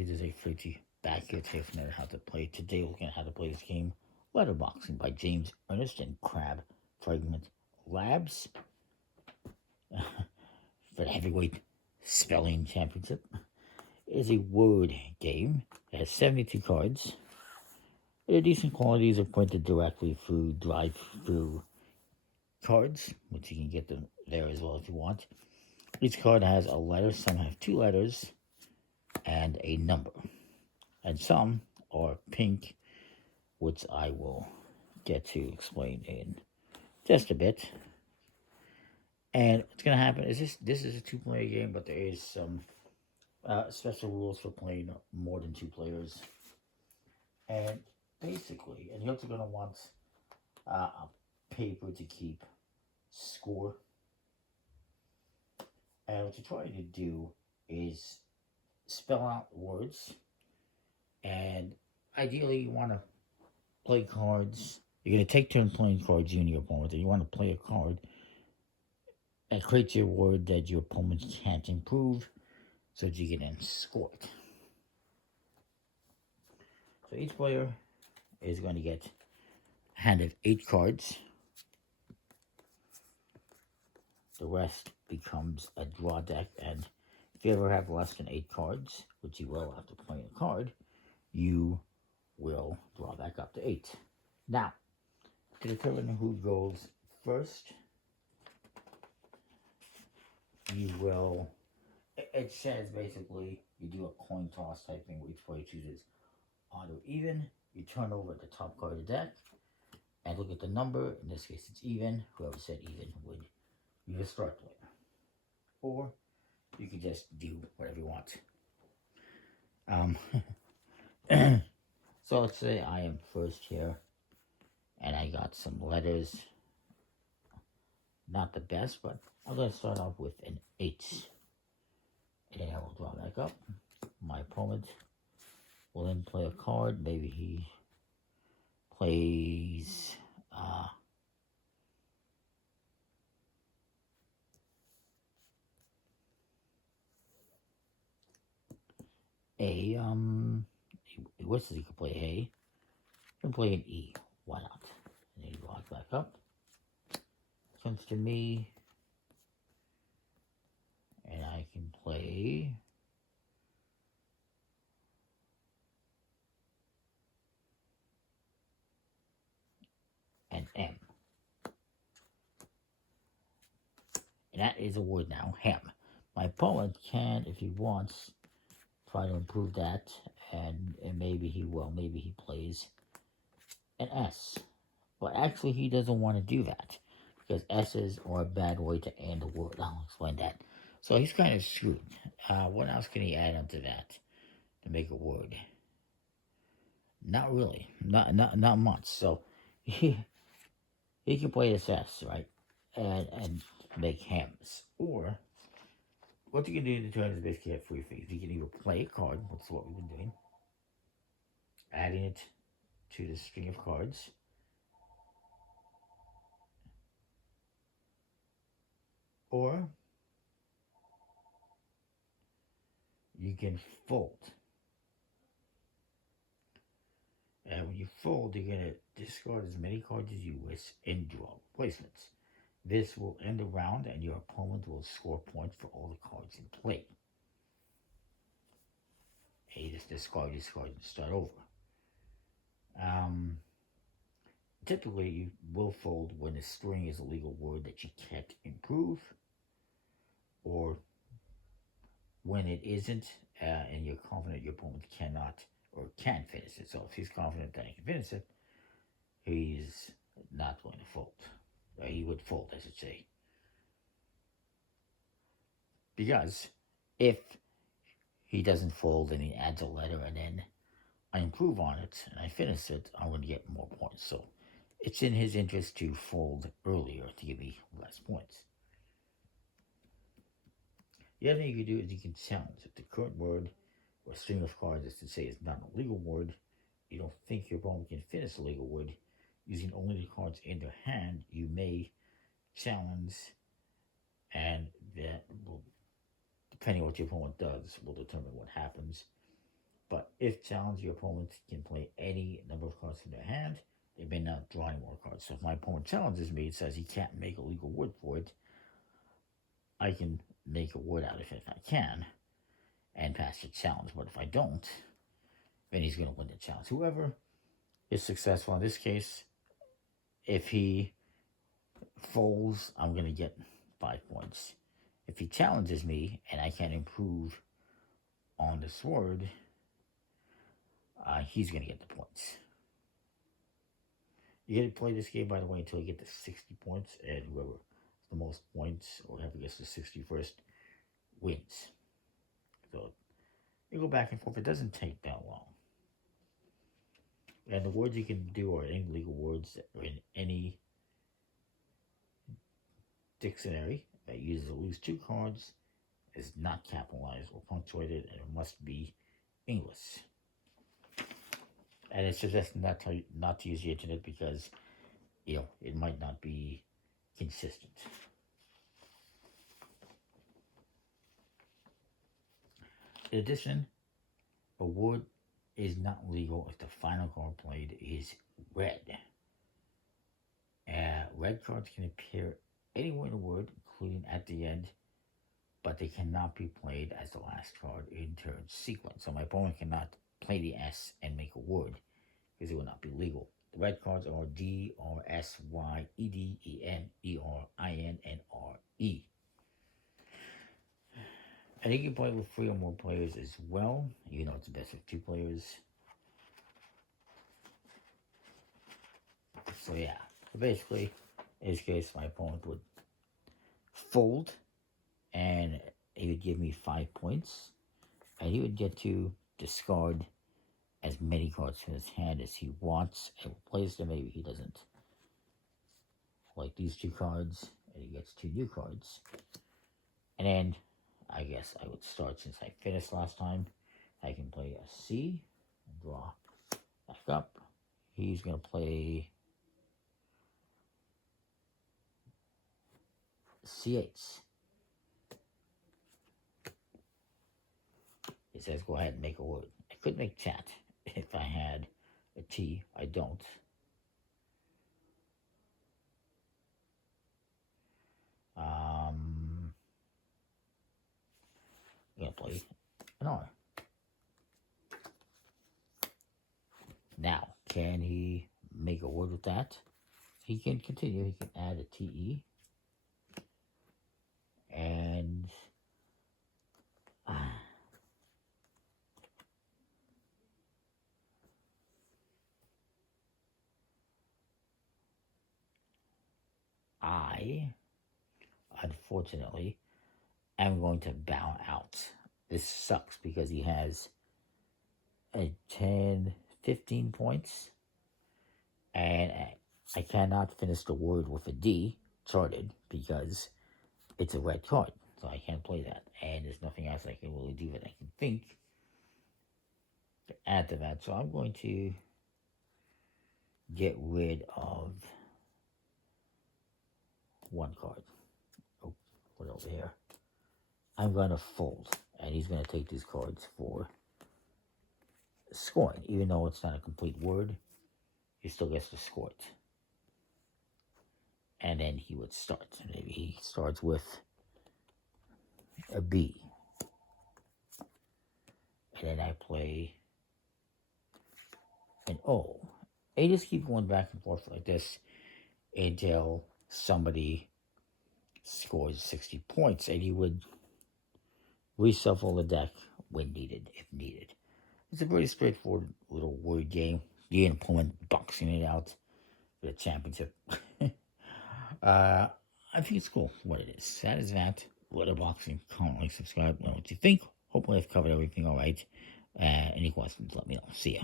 Cartamundi. This is a flirty back here today for how to play. Today we're looking at how to play this game, Letterboxing by James Ernest and Crab Fragment Labs for the heavyweight spelling championship. It is a word game. It has 72 cards. They're decent qualities are printed directly through drive-through cards, which you can get them there as well if you want. Each card has a letter. Some have 2 letters and a number. And some are pink, which I will get to explain in just a bit. And what's going to happen is this is a 2-player game, but there is some special rules for playing more than 2 players. And basically, and you're also going to want a paper to keep score. And what you're trying to do is spell out words, and ideally you want to play cards. You're going to take turns playing cards, you and your opponent, and you want to play a card that creates a word that your opponent can't improve, so that you can then score it. So each player is going to get a hand of 8 cards. The rest becomes a draw deck, and if you ever have less than 8 cards, which you will after playing a card, you will draw back up to 8. Now, to determine who goes first, you will, it says basically, you do a coin toss type thing where each player chooses odd or even. You turn over the top card of the deck and look at the number. In this case, it's even. Whoever said even would be the start player. Or you can just do whatever you want. So let's say I am first here, and I got some letters. Not the best, but I'm going to start off with an 8. And then I will draw back up. My opponent will then play a card. Maybe he plays what's he could play A. He can play an E. Why not? And then he walks back up. Comes to me. And I can play an M. And that is a word now, ham. My opponent can, if he wants, try to improve that, and maybe he will. Maybe he plays an S. But actually, he doesn't want to do that, because S's are a bad way to end a word. I'll explain that. So he's kind of screwed. What else can he add onto that to make a word? Not really. Not much. So he can play this S, right? And make hams. Or what you can do in the turn is basically have 3 things. You can either play a card, which is what we've been doing, adding it to the string of cards, or you can fold. And when you fold, you're going to discard as many cards as you wish and draw replacements. This will end the round, and your opponent will score points for all the cards in play. And you just discard these cards and start over. Typically, you will fold when the string is a legal word that you can't improve, or when it isn't, and you're confident your opponent cannot or can finish it. So if he's confident that he can finish it, he's not going to fold. Or he would fold, I should say. Because if he doesn't fold and he adds a letter and then I improve on it and I finish it, I'm going to get more points. So it's in his interest to fold earlier to give me less points. The other thing you can do is you can challenge. If the current word or string of cards is to say is not a legal word, you don't think your opponent can finish a legal word, using only the cards in their hand, you may challenge, and that will, depending on what your opponent does, will determine what happens. If challenged, your opponent can play any number of cards from their hand. They may not draw any more cards. So if my opponent challenges me, it says he can't make a legal word for it. I can make a word out of it if I can and pass the challenge. But if I don't, then he's going to win the challenge. Whoever is successful in this case, if he folds, I'm going to get 5 points. If he challenges me and I can improve on this word, he's going to get the points. You get to play this game, by the way, until you get to 60 points, and whoever has the most points or whoever gets to 61st wins. So you go back and forth. It doesn't take that long. And the words you can do are any legal words that are in any dictionary that uses at least 2 cards, is not capitalized or punctuated, and it must be English. And it's suggested not to use the internet because, it might not be consistent. In addition, a word is not legal if the final card played is red. Red cards can appear anywhere in the word, including at the end, but they cannot be played as the last card in turn sequence. So my opponent cannot play the S and make a word because it will not be legal. The red cards are D, R, S, Y, E, D, E, N, E, R, I, N, and R, E. And you can play with 3 or more players as well. It's the best of 2 players. So yeah, basically, in this case, my opponent would fold, and he would give me 5 points, and he would get to discard as many cards from his hand as he wants and replace them. Maybe he doesn't like these 2 cards, and he gets 2 new cards. And then I guess I would start, since I finished last time. I can play a C and draw back up. He's going to play C8. It says go ahead and make a word. I could make chat if I had a T. I don't. I'm going to play an R. Now, can he make a word with that? He can continue. He can add a TE. And I, unfortunately, am going to bow out. This sucks because he has a 10, 15 points, and I cannot finish the word with a D charted because it's a red card, so I can't play that, and there's nothing else I can really do that I can think to add to that. So I'm going to get rid of 1 card. Oh, put it over here. I'm going to fold, and he's going to take these cards for scoring. Even though it's not a complete word, he still gets to score it. And then he would start. Maybe he starts with a B. And then I play an O. And you just keep going back and forth like this until somebody scores 60 points. And he would reshuffle the deck when needed, if needed. It's a very straightforward little word game. The opponent boxing it out for the championship. I think it's cool what it is. That is that. Letterboxing, comment, like, subscribe, let me know what you think. Hopefully I've covered everything all right. Any questions, let me know. See ya.